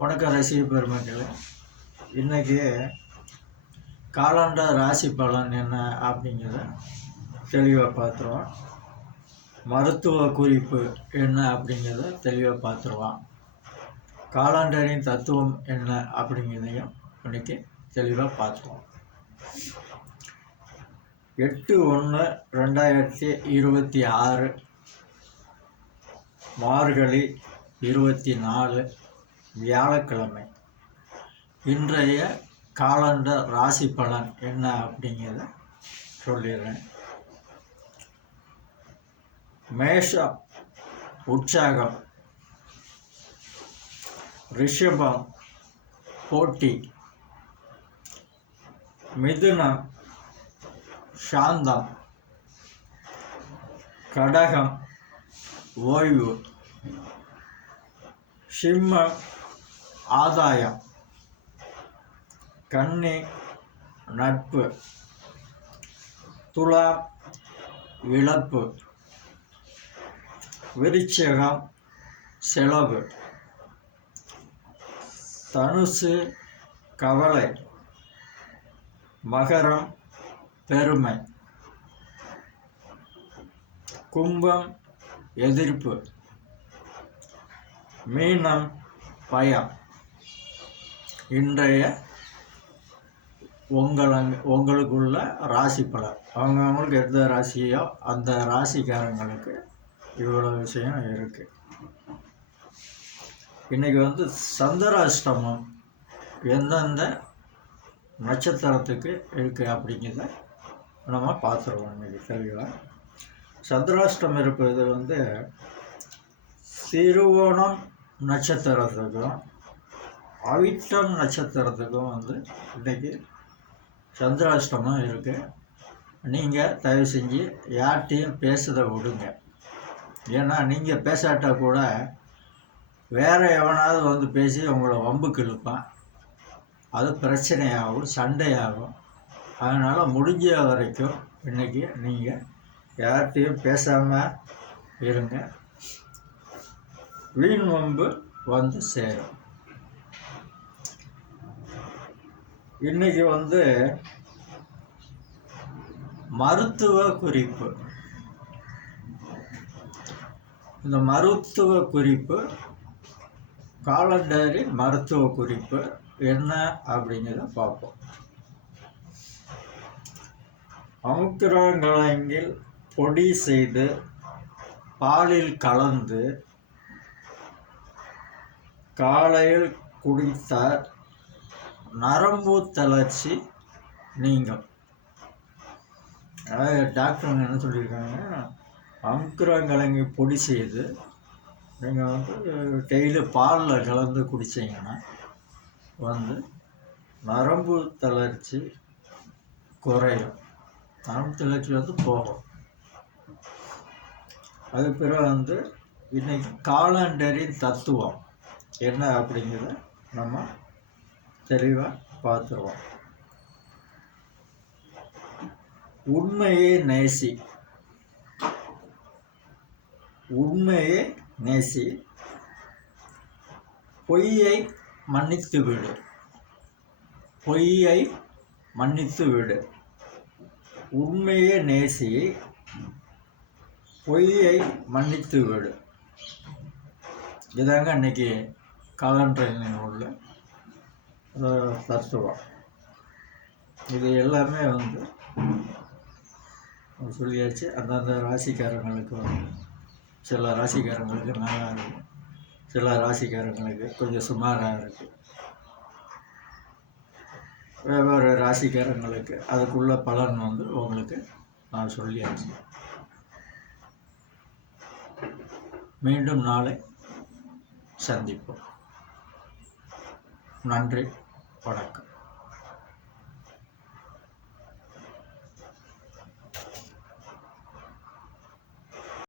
வணக்கம் ரசிக பெருமக்களே. இன்றைக்கி காலாண்ட ராசி பலன் என்ன அப்படிங்கிறத தெளிவாக பார்த்துருவோம். மருத்துவ குறிப்பு என்ன அப்படிங்கிறத தெளிவாக பார்த்துருவோம். காலாண்டரின் தத்துவம் என்ன அப்படிங்கிறதையும் இன்றைக்கி தெளிவாக பார்த்துருவோம். 8/1/2026 மார்கழி 24 வியாழக்கிழமை. இன்றைய காலண்டர் ராசி பலன் என்ன அப்படிங்கிறத சொல்லிடுறேன். மேஷம் உற்சாகம், ரிஷபம் போட்டி, மிதுனம் சாந்தம், கடகம் ஓய்வு, சிம்மம் ஆதாயம், கன்னி நட்பு, துலாம் இழப்பு, விருச்சிகம் செலவு, தனுசு கவலை, மகரம் பெருமை, கும்பம் எதிர்ப்பு, மீனம் பயம். இன்றைய உங்களுக்குள்ள ராசி பலன், அவங்களுக்கு எந்த ராசியோ அந்த ராசிக்காரங்களுக்கு இவ்வளோ விஷயம் இருக்குது. இன்றைக்கி சந்திராஷ்டமம் எந்தெந்த நட்சத்திரத்துக்கு இருக்குது அப்படிங்கிறத நம்ம பார்த்துருவோம். இன்றைக்கி தெளிவாக சந்திராஷ்டமம் இருப்பது திருவோணம் நட்சத்திரத்துக்கும் அவிட்டம் நட்சத்திரத்துக்கும் இன்றைக்கி சந்திராஷ்டமம் இருக்குது. நீங்கள் தயவு செஞ்சு யார்கிட்டையும் பேசுகிறத விடுங்க. ஏன்னா நீங்கள் பேசாட்டால் கூட வேறு எவனாவது பேசி உங்களை வம்புக்கு இழுப்பான். அது பிரச்சனையாகும், சண்டையாகும். அதனால் முடிஞ்ச வரைக்கும் இன்றைக்கி நீங்கள் யார்கிட்டையும் பேசாமல் இருங்க. வீண் வம்பு சேரும். இன்றைக்கி மருத்துவ குறிப்பு. இந்த மருத்துவ குறிப்பு, காலண்டரின் மருத்துவ குறிப்பு என்ன அப்படிங்கிறத பார்ப்போம். அமுக்கிரங்கிழங்கில் பொடி செய்து பாலில் கலந்து காலையில் குடித்தால் நரம்பு தளர்ச்சி நீங்கும். அதாவது டாக்டர் என்ன சொல்லியிருக்காங்க, அமுக்கிரங்கிழங்கு பொடி செய்து நீங்கள் டெய்லி பாலில் கலந்து குடித்தீங்கன்னா நரம்பு தளர்ச்சி குறையும். நரம்பு தளர்ச்சி போகும். அது பிறகு இன்றைக்கி காலண்டரின் தத்துவம் என்ன அப்படிங்கிறத நம்ம தெளிவாக பார்த்துருவோம். உண்மையே நேசி, உண்மையே நேசி, பொய்யை மன்னித்து விடு, பொய்யை மன்னித்து விடு. உண்மையே நேசி, பொய்யை மன்னித்து விடு. இதாங்க அன்றைக்கி காலண்டரில் உள்ள தத்துவம். இது எல்லாமே சொல்லியாச்சு. அந்தந்த ராசிக்காரங்களுக்கு சில ராசிக்காரங்களுக்கு நல்லா இருக்கும், சில ராசிக்காரங்களுக்கு கொஞ்சம் சுமாராக இருக்குது. வெவ்வேறு ராசிக்காரங்களுக்கு அதுக்குள்ள பலன் உங்களுக்கு நான் சொல்லியாச்சு. மீண்டும் நாளை சந்திப்போம். நன்றி, வணக்கம்.